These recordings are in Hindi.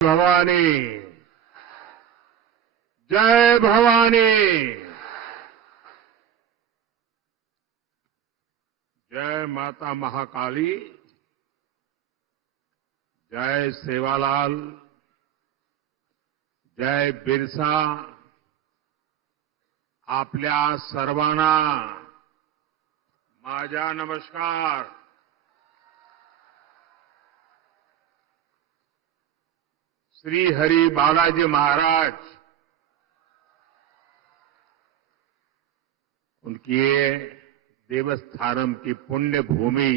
भवानी, जय भवानी, जय माता महाकाली, जय सेवालाल, जय बिरसा. आपल्या सर्वांना माझा नमस्कार. श्री हरि बालाजी महाराज उनकी ये देवस्थानम की पुण्य भूमि,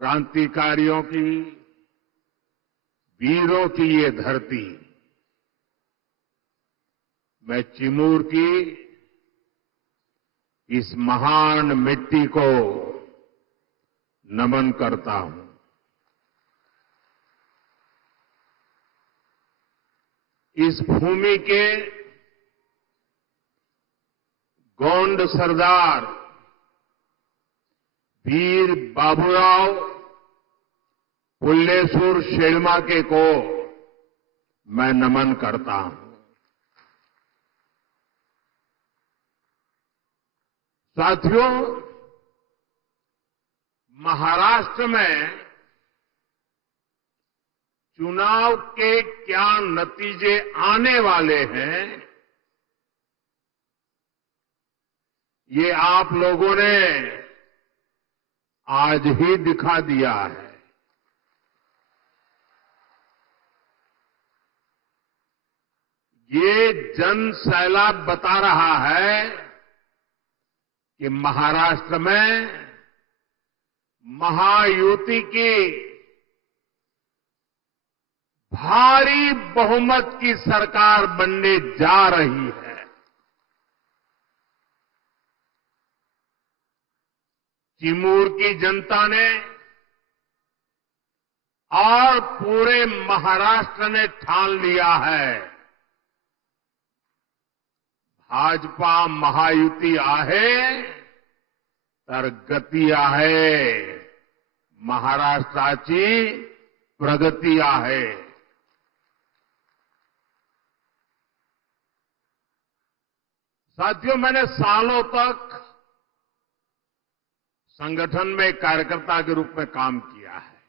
क्रांतिकारियों की, वीरों की ये धरती, मैं चिमूर की इस महान मिट्टी को नमन करता हूं. इस भूमि के गोंड सरदार वीर बाबूराव पुल्लेसूर शेळमाके को मैं नमन करता हूं. साथियों, महाराष्ट्र में चुनाव के क्या नतीजे आने वाले हैं, ये आप लोगों ने आज ही दिखा दिया है. ये जन सैलाब बता रहा है कि महाराष्ट्र में महायुति की भारी बहुमत की सरकार बनने जा रही है. चिमूर की जनता ने और पूरे महाराष्ट्र ने ठान लिया है, भाजपा महायुती आहे तर गती आहे, महाराष्ट्राची प्रगती आहे. साथियों, मैंने सालों तक संगठन में कार्यकर्ता के रूप में काम किया है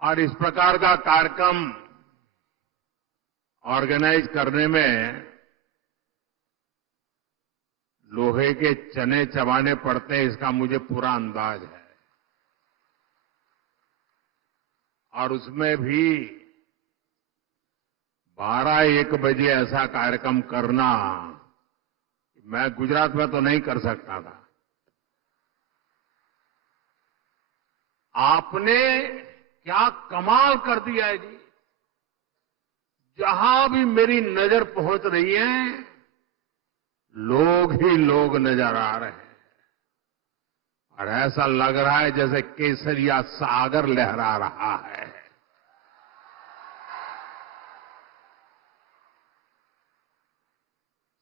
और इस प्रकार का कार्यक्रम ऑर्गेनाइज करने में लोहे के चने चबाने पड़ते हैं, इसका मुझे पूरा अंदाज है. और उसमें भी 12-1 बजे ऐसा कार्यक्रम करना, मैं गुजरात में तो नहीं कर सकता था. आपने क्या कमाल कर दिया है जी. जहां भी मेरी नजर पहुंच रही है, लोग ही लोग नजर आ रहे हैं और ऐसा लग रहा है जैसे केसरिया सागर लहरा रहा है.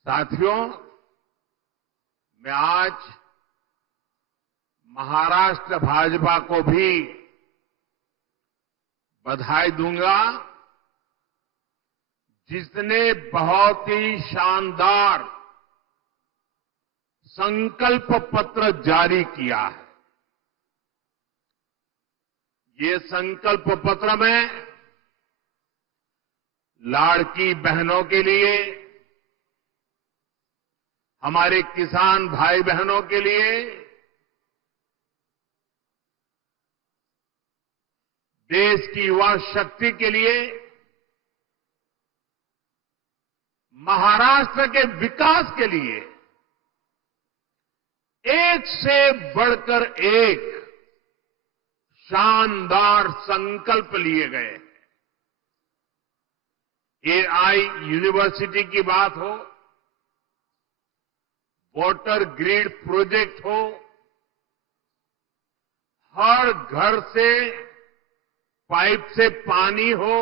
साथियों, मैं आज महाराष्ट्र भाजपा को भी बधाई दूंगा, जिसने बहुत ही शानदार संकल्प पत्र जारी किया है. ये संकल्प पत्र में लाड़की बहनों के लिए, हमारे किसान भाई बहनों के लिए, देश की युवा शक्ति के लिए, महाराष्ट्र के विकास के लिए एक से बढ़कर एक शानदार संकल्प लिए गए. एआई यूनिवर्सिटी की बात हो, वाटर ग्रिड प्रोजेक्ट हो, हर घर से पाइप से पानी हो,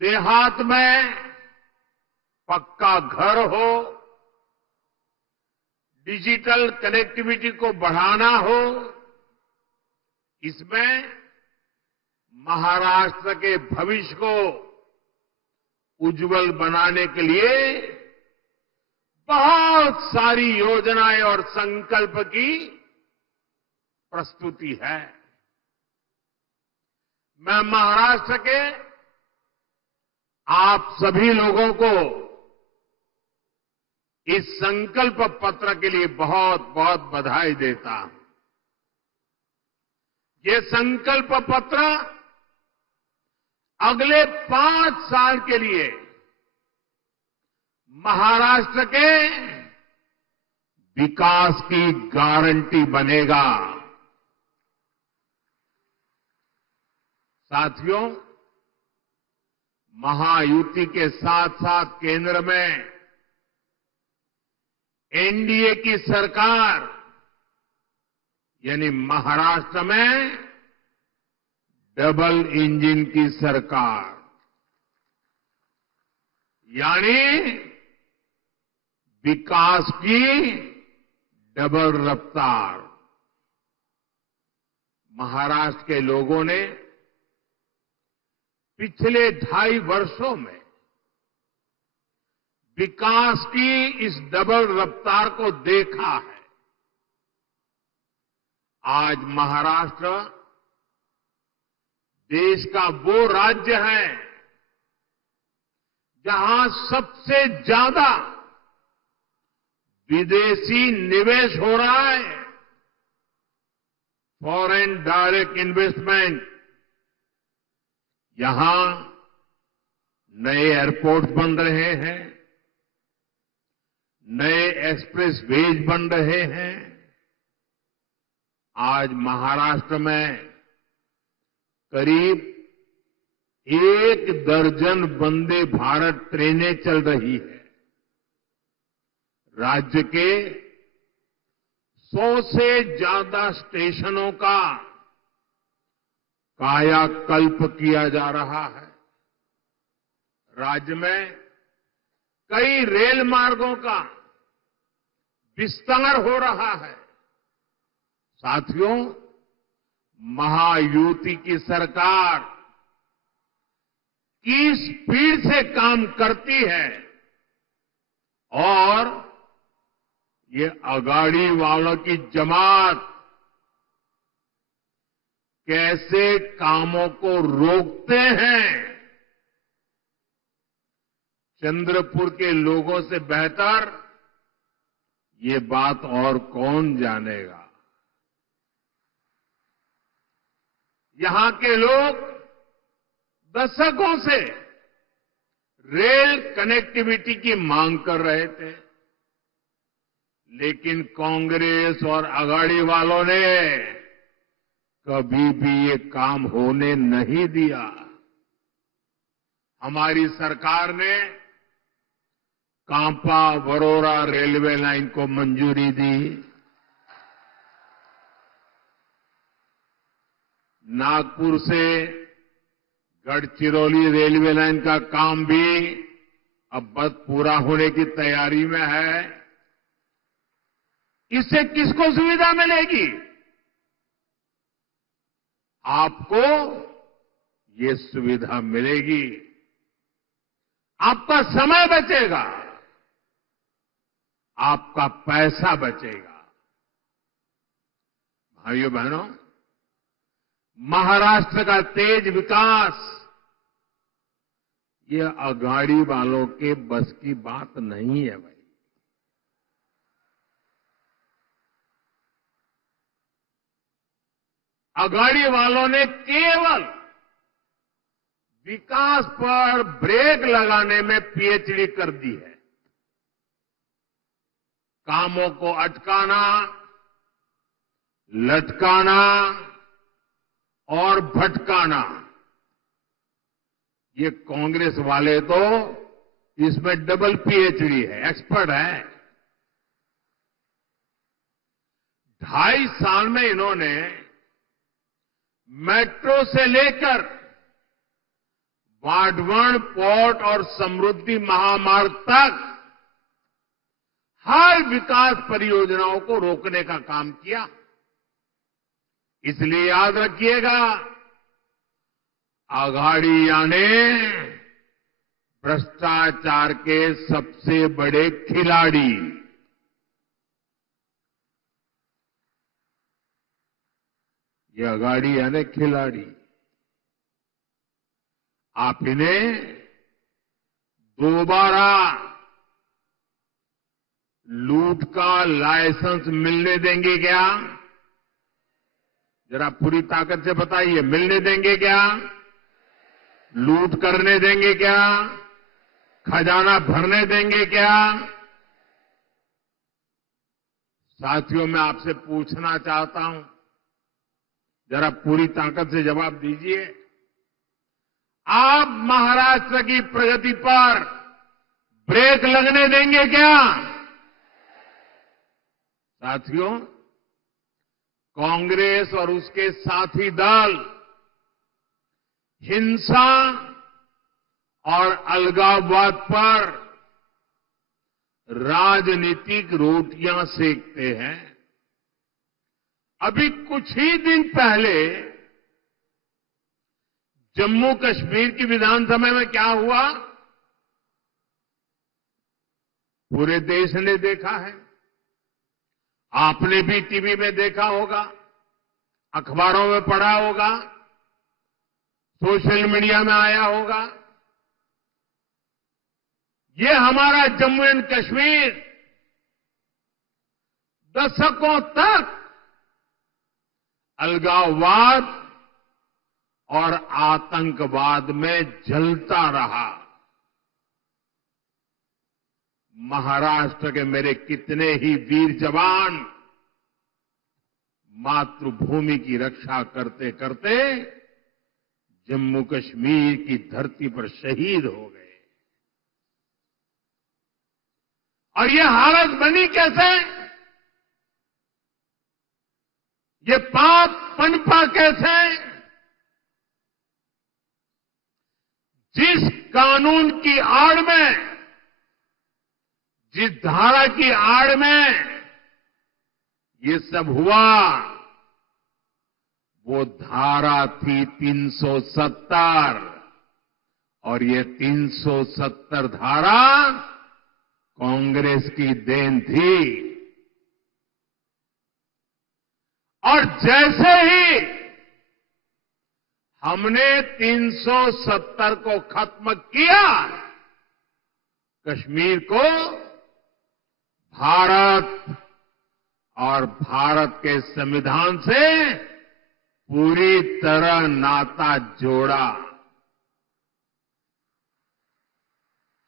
देहात में पक्का घर हो, डिजिटल कनेक्टिविटी को बढ़ाना हो, इसमें महाराष्ट्र के भविष्य को उज्जवल बनाने के लिए बहुत सारी योजनाएं और संकल्प की प्रस्तुति है। मैं महाराष्ट्र के आप सभी लोगों को इस संकल्प पत्र के लिए बहुत बहुत बधाई देता हूं। ये संकल्प पत्र अगले 5 साल के लिए महाराष्ट्र के विकास की गारंटी बनेगा। साथियों, महायुति के साथ साथ केंद्र में एनडीए की सरकार यानी महाराष्ट्र में डबल इंजन की सरकार यानी विकास की डबल रफ्तार। महाराष्ट्र के लोगों ने पिछले 2.5 वर्षों में विकास की इस डबल रफ्तार को देखा है। आज महाराष्ट्र देश का वो राज्य है जहां सबसे ज्यादा विदेशी निवेश हो रहा है। फॉरेन डायरेक्ट इन्वेस्टमेंट, यहां नए एयरपोर्ट बन रहे हैं, नए एक्सप्रेस वेज बन रहे हैं। आज महाराष्ट्र में करीब 1 दर्जन वंदे भारत ट्रेनें चल रही है। राज्य के 100 से ज्यादा स्टेशनों का कायाकल्प किया जा रहा है। राज्य में कई रेल मार्गों का विस्तार हो रहा है। साथियों, महायुति की सरकार किस स्पीड से काम करती है और ये अगाड़ी वालों की जमात कैसे कामों को रोकते हैं, चंद्रपुर के लोगों से बेहतर ये बात और कौन जानेगा। यहां के लोग दशकों से रेल कनेक्टिविटी की मांग कर रहे थे, लेकिन कांग्रेस और अगाड़ी वालों ने कभी भी ये काम होने नहीं दिया। हमारी सरकार ने कांपा वरोरा रेलवे लाइन को मंजूरी दी। नागपुर से गढ़चिरौली रेलवे लाइन का काम भी अब बस पूरा होने की तैयारी में है। इससे किसको सुविधा मिलेगी? आपको ये सुविधा मिलेगी, आपका समय बचेगा, आपका पैसा बचेगा। भाइयों बहनों, महाराष्ट्र का तेज विकास ये अगाड़ी वालों के बस की बात नहीं है भाई। अगाड़ी वालों ने केवल विकास पर ब्रेक लगाने में पीएचडी कर दी है। कामों को अटकाना, लटकाना और भटकाना, ये कांग्रेस वाले तो इसमें डबल पीएचडी है, एक्सपर्ट है। 2.5 साल में इन्होंने मेट्रो से लेकर वाढवण पोर्ट और समृद्धि महामार्ग तक हर विकास परियोजनाओं को रोकने का काम किया। इसलिए याद रखिएगा, आघाड़ी यानी भ्रष्टाचार के सबसे बड़े खिलाड़ी। ये आघाड़ी यानी खिलाड़ी। आप इन्हें दोबारा लूट का लाइसेंस मिलने देंगे क्या? जरा पूरी ताकत से बताइए, मिलने देंगे क्या? लूट करने देंगे क्या? खजाना भरने देंगे क्या? साथियों, मैं आपसे पूछना चाहता हूं, जरा पूरी ताकत से जवाब दीजिए। आप महाराष्ट्र की प्रगति पर ब्रेक लगने देंगे क्या? साथियों, कांग्रेस और उसके साथी दल हिंसा और अलगाववाद पर राजनीतिक रोटियां सेकते हैं। अभी कुछ ही दिन पहले जम्मू कश्मीर की विधानसभा में क्या हुआ, पूरे देश ने देखा है। आपने भी टीवी में देखा होगा, अखबारों में पढ़ा होगा, सोशल मीडिया में आया होगा। ये हमारा जम्मू एंड कश्मीर दशकों तक अलगाववाद और आतंकवाद में जलता रहा। महाराष्ट्र के मेरे कितने ही वीर जवान मातृभूमि की रक्षा करते करते जम्मू कश्मीर की धरती पर शहीद हो गए। और ये हालत बनी कैसे? ये पाप पनपा कैसे? जिस कानून की आड़ में, जिस धारा की आड़ में ये सब हुआ, वो धारा थी 370, और ये 370 धारा कांग्रेस की देन थी। और जैसे ही हमने 370 को खत्म किया, कश्मीर को भारत और भारत के संविधान से पूरी तरह नाता जोड़ा।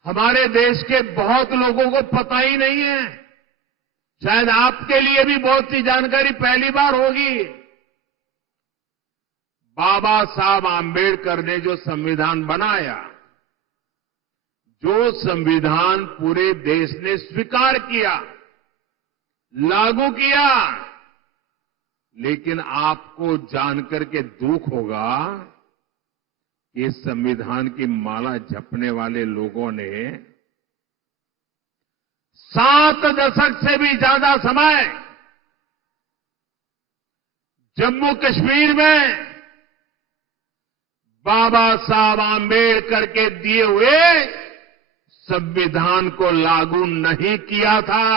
हमारे देश के बहुत लोगों को पता ही नहीं है, शायद आपके लिए भी बहुत सी जानकारी पहली बार होगी। बाबा साहब आंबेडकर ने जो संविधान बनाया, जो संविधान पूरे देश ने स्वीकार किया, लागू किया, लेकिन आपको जानकर के दुख होगा कि इस संविधान की माला जपने वाले लोगों ने 7 दशक से भी ज्यादा समय जम्मू कश्मीर में बाबा साहब आंबेडकर के दिए हुए संविधान को लागू नहीं किया था।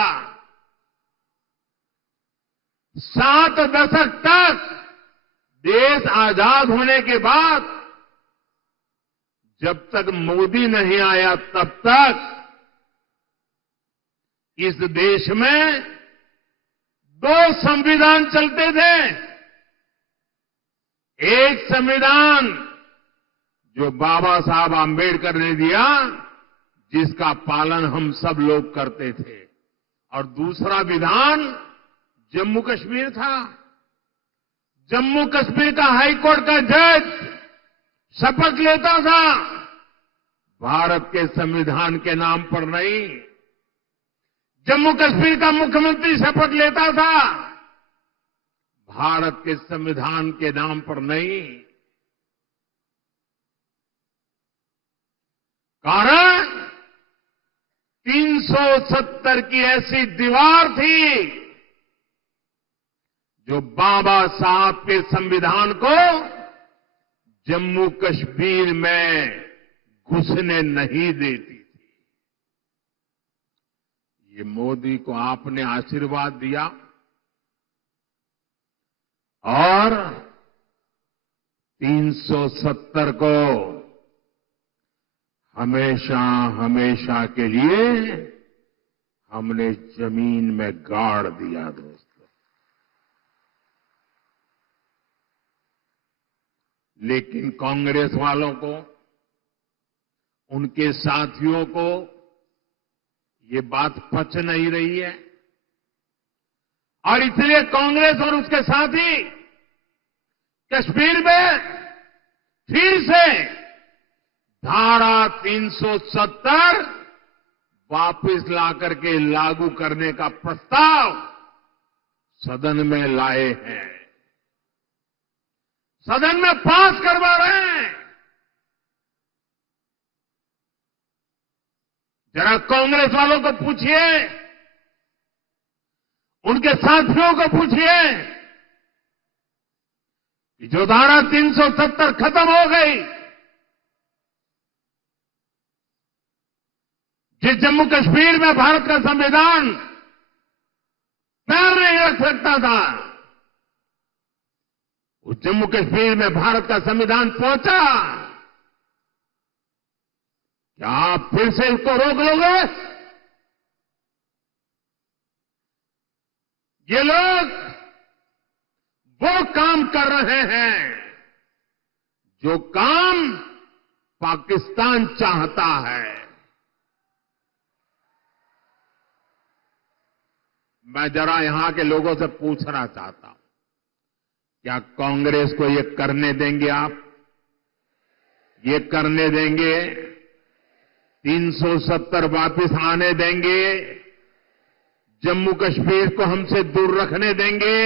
7 दशक तक देश आजाद होने के बाद जब तक मोदी नहीं आया, तब तक इस देश में 2 संविधान चलते थे। एक संविधान जो बाबा साहब आंबेडकर ने दिया, जिसका पालन हम सब लोग करते थे, और दूसरा विधान जम्मू कश्मीर था। जम्मू कश्मीर का हाईकोर्ट का जज शपथ लेता था, भारत के संविधान के नाम पर नहीं। जम्मू कश्मीर का मुख्यमंत्री शपथ लेता था, भारत के संविधान के नाम पर नहीं। कारण 370 की ऐसी दीवार थी जो बाबा साहब के संविधान को जम्मू कश्मीर में घुसने नहीं देती थी। ये मोदी को आपने आशीर्वाद दिया और 370 को हमेशा हमेशा के लिए हमने जमीन में गाड़ दिया दोस्तों। लेकिन कांग्रेस वालों को, उनके साथियों को ये बात पच नहीं रही है और इसलिए कांग्रेस और उसके साथी कश्मीर में फिर से धारा 370 वापस लाकर के लागू करने का प्रस्ताव सदन में लाए हैं, सदन में पास करवा रहे हैं। जरा कांग्रेस वालों को पूछिए, उनके साथियों को पूछिए कि जो धारा 370 खत्म हो गई, जिस जम्मू कश्मीर में भारत का संविधान पैर नहीं रख सकता था, उस जम्मू कश्मीर में भारत का संविधान पहुंचा। क्या आप फिर से इसको रोक लोगे? ये लोग वो काम कर रहे हैं जो काम पाकिस्तान चाहता है। मैं जरा यहां के लोगों से पूछना चाहता हूं, क्या कांग्रेस को ये करने देंगे आप? ये करने देंगे? 370 वापस आने देंगे? जम्मू कश्मीर को हमसे दूर रखने देंगे?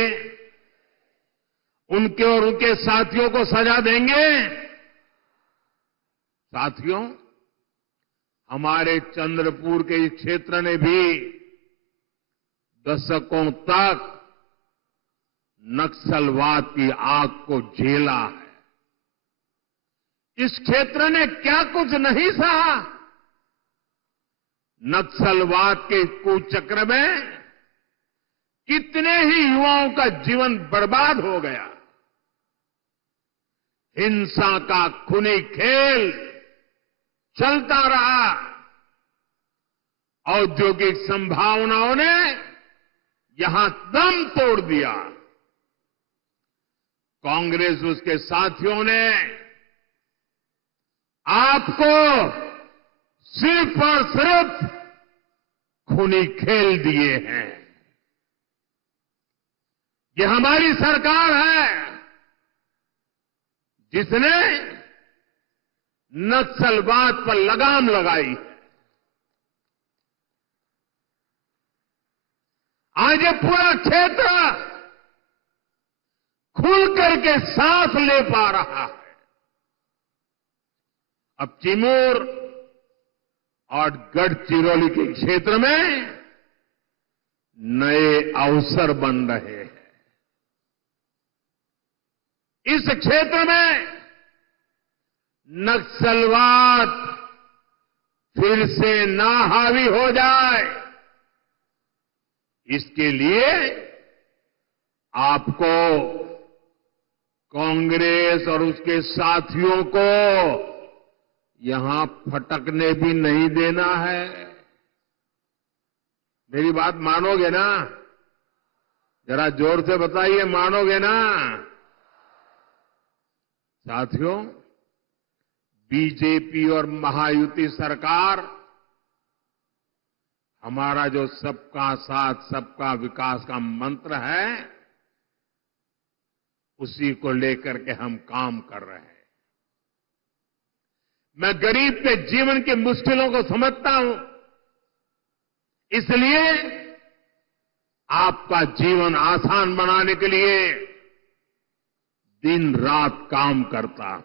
उनके और उनके साथियों को सजा देंगे? साथियों, हमारे चंद्रपुर के इस क्षेत्र ने भी दशकों तक नक्सलवाद की आग को झेला है। इस क्षेत्र ने क्या कुछ नहीं सहा। नक्सलवाद के कुचक्र में कितने ही युवाओं का जीवन बर्बाद हो गया। हिंसा का खूनी खेल चलता रहा। औद्योगिक संभावनाओं ने यहां दम तोड़ दिया। कांग्रेस उसके साथियों ने आपको सिर्फ और सिर्फ खूनी खेल दिए हैं। ये हमारी सरकार है जिसने नक्सलवाद पर लगाम लगाई है। आज ये पूरा क्षेत्र खुल करके सांस ले पा रहा है। अब चिमूर और गढ़चिरौली के क्षेत्र में नए अवसर बन रहे हैं। इस क्षेत्र में नक्सलवाद फिर से ना हावी हो जाए, इसके लिए आपको कांग्रेस और उसके साथियों को यहां फटकने भी नहीं देना है। मेरी बात मानोगे ना? जरा जोर से बताइए, मानोगे ना? साथियों, बीजेपी और महायुति सरकार हमारा जो सबका साथ सबका विकास का मंत्र है, उसी को लेकर के हम काम कर रहे हैं। मैं गरीब के जीवन की मुश्किलों को समझता हूं, इसलिए आपका जीवन आसान बनाने के लिए दिन रात काम करता हूं।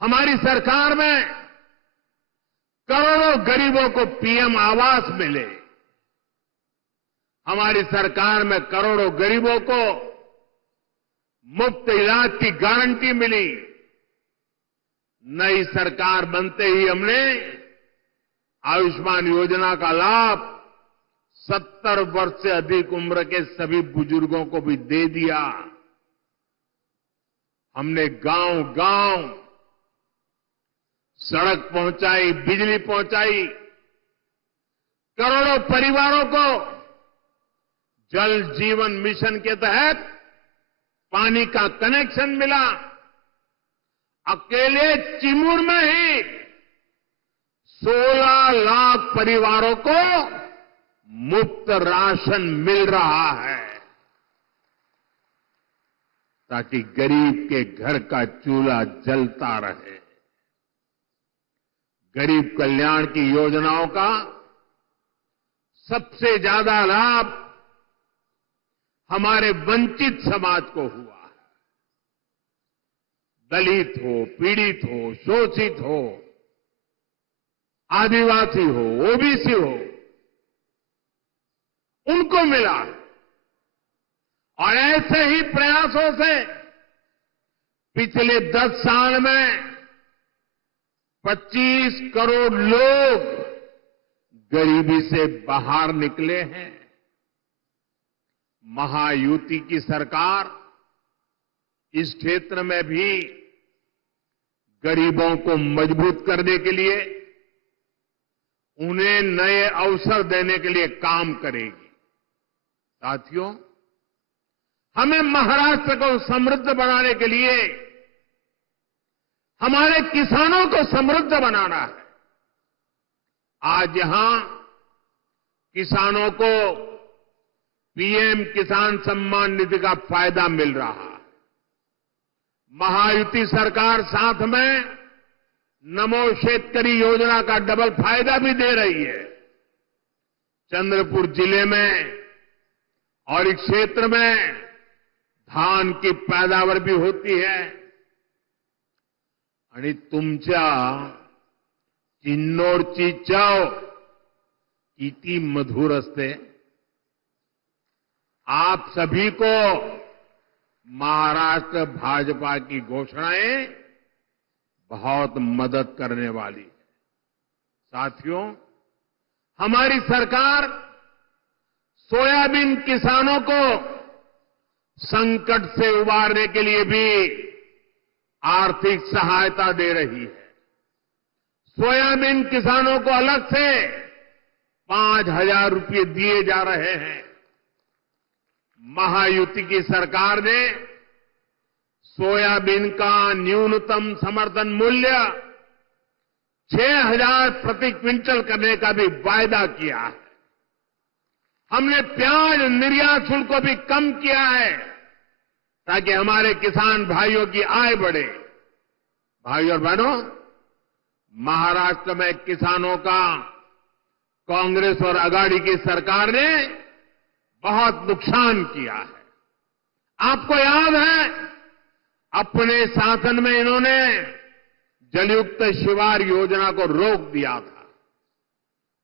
हमारी सरकार में करोड़ों गरीबों को पीएम आवास मिले। हमारी सरकार में करोड़ों गरीबों को मुफ्त इलाज की गारंटी मिली। नई सरकार बनते ही हमने आयुष्मान योजना का लाभ 70 वर्ष से अधिक उम्र के सभी बुजुर्गों को भी दे दिया। हमने गांव-गांव सड़क पहुंचाई, बिजली पहुंचाई, करोड़ों परिवारों को जल जीवन मिशन के तहत पानी का कनेक्शन मिला। अकेले चिमूर में ही 16 लाख परिवारों को मुफ्त राशन मिल रहा है, ताकि गरीब के घर का चूल्हा जलता रहे। गरीब कल्याण की योजनाओं का सबसे ज्यादा लाभ हमारे वंचित समाज को हुआ है। दलित हो, पीड़ित हो, शोषित हो, आदिवासी हो, ओबीसी हो, उनको मिला। और ऐसे ही प्रयासों से पिछले 10 साल में 25 करोड़ लोग गरीबी से बाहर निकले हैं। महायुति की सरकार इस क्षेत्र में भी गरीबों को मजबूत करने के लिए, उन्हें नए अवसर देने के लिए काम करेगी। साथियों, हमें महाराष्ट्र को समृद्ध बनाने के लिए हमारे किसानों को समृद्ध बनाना है। आज यहां किसानों को पीएम किसान सम्मान निधि का फायदा मिल रहा है। महायुति सरकार साथ में नमो शेतकरी योजना का डबल फायदा भी दे रही है। चंद्रपुर जिले में और इस क्षेत्र में धान की पैदावार भी होती है। आणि तुमच्या चिन्नोरची चव किती मधुर असते। आप सभी को महाराष्ट्र भाजपा की घोषणाएं बहुत मदद करने वाली है। साथियों, हमारी सरकार सोयाबीन किसानों को संकट से उबारने के लिए भी आर्थिक सहायता दे रही है। सोयाबीन किसानों को अलग से 5,000 रुपये दिए जा रहे हैं। महायुति की सरकार ने सोयाबीन का न्यूनतम समर्थन मूल्य 6,000 प्रति क्विंटल करने का भी वायदा किया है। हमने प्याज निर्यात शुल्क को भी कम किया है, ताकि हमारे किसान भाइयों की आय बढ़े। भाइयों और बहनों, महाराष्ट्र में किसानों का कांग्रेस और अगाड़ी की सरकार ने बहुत नुकसान किया है। आपको याद है, अपने शासन में इन्होंने जलयुक्त शिवार योजना को रोक दिया था।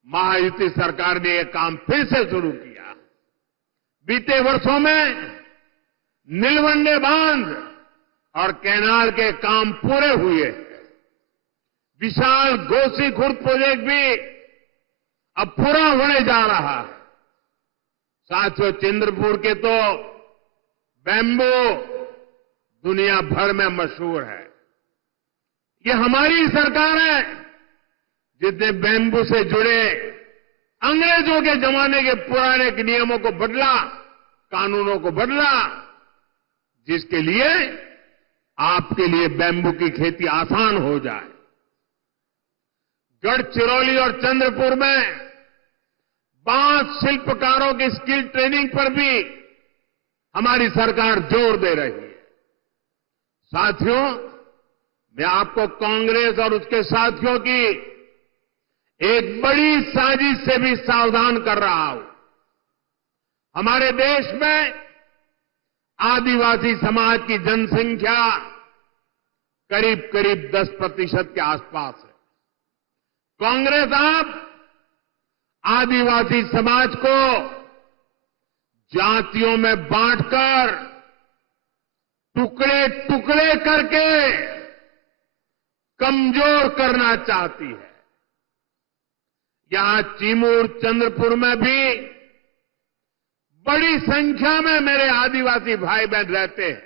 महायुति सरकार ने यह काम फिर से शुरू किया। बीते वर्षों में नीलवंडे बांध और कैनाल के काम पूरे हुए। विशाल गोसीखुर्द प्रोजेक्ट भी अब पूरा होने जा रहा है। साथियों, चंद्रपुर के तो बैम्बू दुनिया भर में मशहूर है। ये हमारी सरकार है जिसने बैम्बू से जुड़े अंग्रेजों के जमाने के पुराने नियमों को बदला, कानूनों को बदला, जिसके लिए आपके लिए बैम्बू की खेती आसान हो जाए। गढ़चिरौली और चंद्रपुर में बांस शिल्पकारों की स्किल ट्रेनिंग पर भी हमारी सरकार जोर दे रही है। साथियों, मैं आपको कांग्रेस और उसके साथियों की एक बड़ी साजिश से भी सावधान कर रहा हूं। हमारे देश में आदिवासी समाज की जनसंख्या करीब करीब 10% के आसपास है। कांग्रेस आप आदिवासी समाज को जातियों में बांटकर टुकड़े टुकड़े करके कमजोर करना चाहती है। यहां चिमूर चंद्रपुर में भी बड़ी संख्या में मेरे आदिवासी भाई बहन रहते हैं।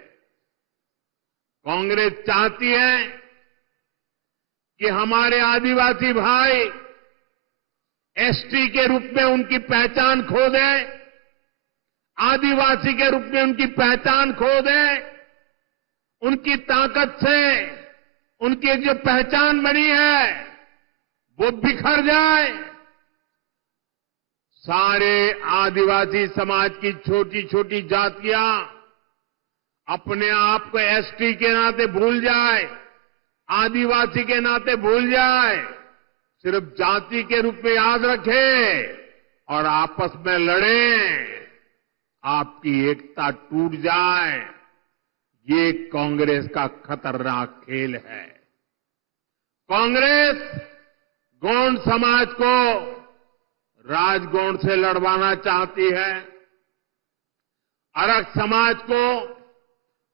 कांग्रेस चाहती है कि हमारे आदिवासी भाई एसटी के रूप में उनकी पहचान खो दें, आदिवासी के रूप में उनकी पहचान खो दें, उनकी ताकत से उनकी जो पहचान बनी है वो बिखर जाए। सारे आदिवासी समाज की छोटी छोटी जातियां अपने आप को एसटी के नाते भूल जाए, आदिवासी के नाते भूल जाए, सिर्फ जाति के रूप में याद रखें और आपस में लड़ें, आपकी एकता टूट जाए। ये कांग्रेस का खतरनाक खेल है। कांग्रेस गौंड समाज को राजगौंड से लड़वाना चाहती है, अरग समाज को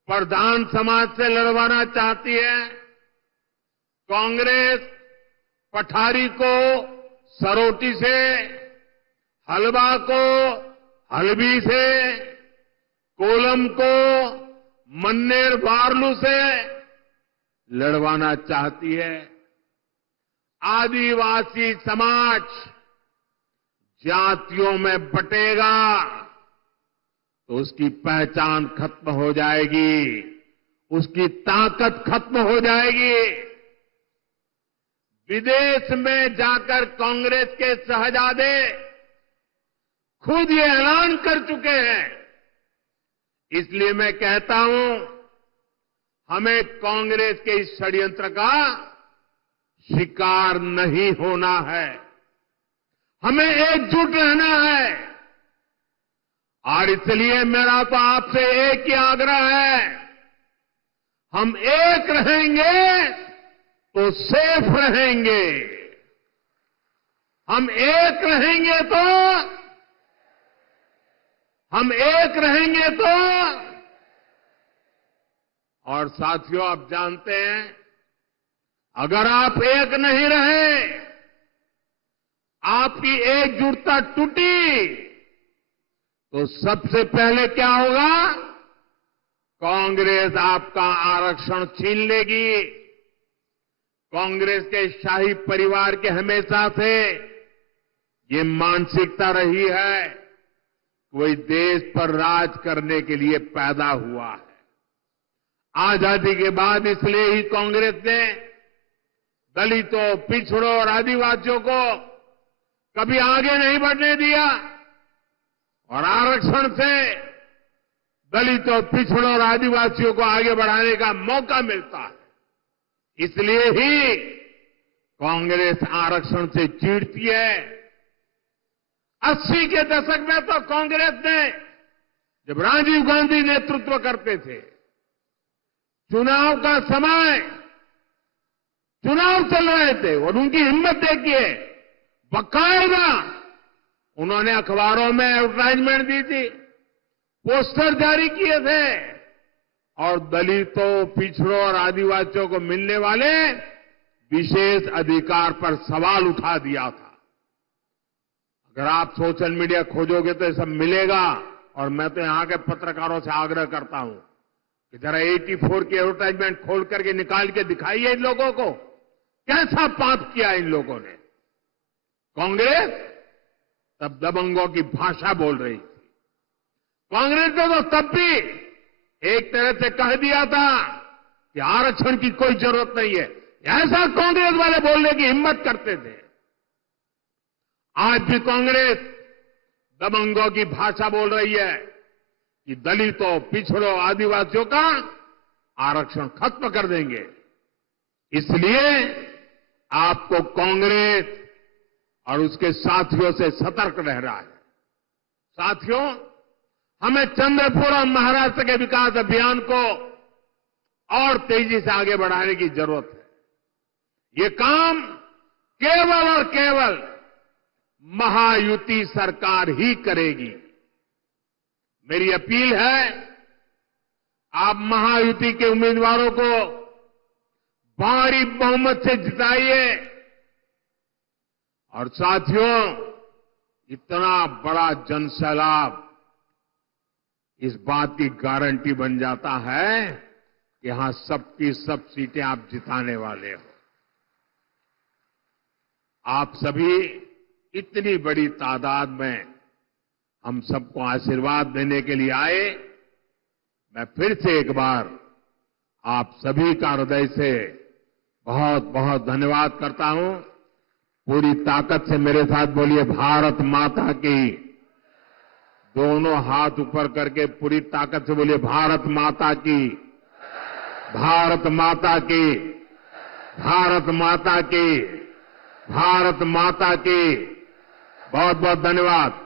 प्रधान समाज से लड़वाना चाहती है, कांग्रेस पठारी को सरोटी से, हलवा को हलबी से, कोलम को मन्नेर बारलू से लड़वाना चाहती है। आदिवासी समाज जातियों में बटेगा तो उसकी पहचान खत्म हो जाएगी, उसकी ताकत खत्म हो जाएगी। विदेश में जाकर कांग्रेस के शहजादे खुद ये ऐलान कर चुके हैं। इसलिए मैं कहता हूं, हमें कांग्रेस के इस षड्यंत्र का शिकार नहीं होना है, हमें एकजुट रहना है। और इसलिए मेरा तो आपसे एक ही आग्रह है, हम एक रहेंगे तो सेफ रहेंगे, हम एक रहेंगे तो और साथियों, आप जानते हैं, अगर आप एक नहीं रहे, आपकी एकजुटता टूटी, तो सबसे पहले क्या होगा? कांग्रेस आपका आरक्षण छीन लेगी। कांग्रेस के शाही परिवार के हमेशा से ये मानसिकता रही है, कोई देश पर राज करने के लिए पैदा हुआ है। आजादी के बाद इसलिए ही कांग्रेस ने दलितों, पिछड़ों और आदिवासियों को कभी आगे नहीं बढ़ने दिया और आरक्षण से दलितों, पिछड़ों और आदिवासियों को आगे बढ़ाने का मौका मिलता है। इसलिए ही कांग्रेस आरक्षण से चिढ़ती है। 80 के दशक में तो कांग्रेस ने, जब राजीव गांधी नेतृत्व करते थे, चुनाव का समय, चुनाव चल रहे थे और उनकी हिम्मत देखिए, बाकायदा उन्होंने अखबारों में एडवर्टाइजमेंट दी थी, पोस्टर जारी किए थे और दलितों, पिछड़ों और आदिवासियों को मिलने वाले विशेष अधिकार पर सवाल उठा दिया था। अगर आप सोशल मीडिया खोजोगे तो ये सब मिलेगा। और मैं तो यहां के पत्रकारों से आग्रह करता हूं कि जरा 84 की एडवर्टाइजमेंट खोल करके निकाल के दिखाइए इन लोगों को, कैसा पाप किया इन लोगों ने। कांग्रेस तब दबंगों की भाषा बोल रही थी। कांग्रेस ने तो तब भी एक तरह से कह दिया था कि आरक्षण की कोई जरूरत नहीं है। ऐसा कांग्रेस वाले बोलने की हिम्मत करते थे। आज भी कांग्रेस दबंगों की भाषा बोल रही है कि दलितों, पिछड़ों, आदिवासियों का आरक्षण खत्म कर देंगे। इसलिए आपको कांग्रेस और उसके साथियों से सतर्क रहना है। साथियों, हमें चंद्रपुर और महाराष्ट्र के विकास अभियान को और तेजी से आगे बढ़ाने की जरूरत है। ये काम केवल और केवल महायुति सरकार ही करेगी। मेरी अपील है, आप महायुति के उम्मीदवारों को भारी बहुमत से जिताइए। और साथियों, इतना बड़ा जनसैलाब इस बात की गारंटी बन जाता है कि यहां सबकी सब सीटें आप जिताने वाले हो। आप सभी इतनी बड़ी तादाद में हम सबको आशीर्वाद देने के लिए आए। मैं फिर से एक बार आप सभी का हृदय से बहुत बहुत धन्यवाद करता हूं। पूरी ताकत से मेरे साथ बोलिए, भारत माता की। दोनों हाथ ऊपर करके पूरी ताकत से बोलिए, भारत माता की, भारत माता की, भारत माता की, भारत माता की। बहुत बहुत धन्यवाद।